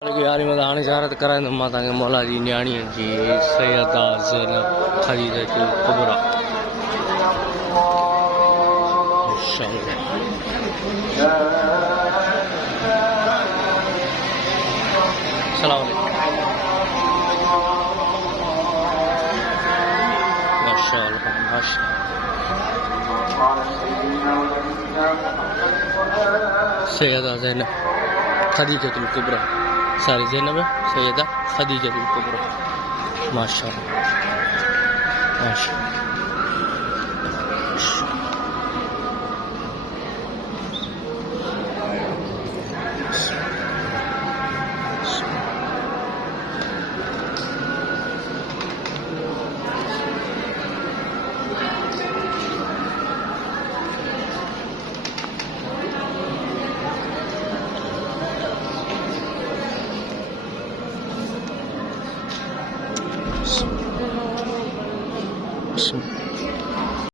यार मैं हाणे ज़ियारत कराईंदुमि मां तव्हांखे मौला जी न्याणीअ जी सैयदा ज़ैनब ख़दीजतुल कुबरा। सलाम माशाअल्लाह माशाअल्लाह। सैयदा ज़ैनब ख़दीजतुल कुबरा, सारी ज़ैनब है सैयदा ख़दीजतुल कुबरा। माशाअल्लाह माशाअल्लाह। Awesome.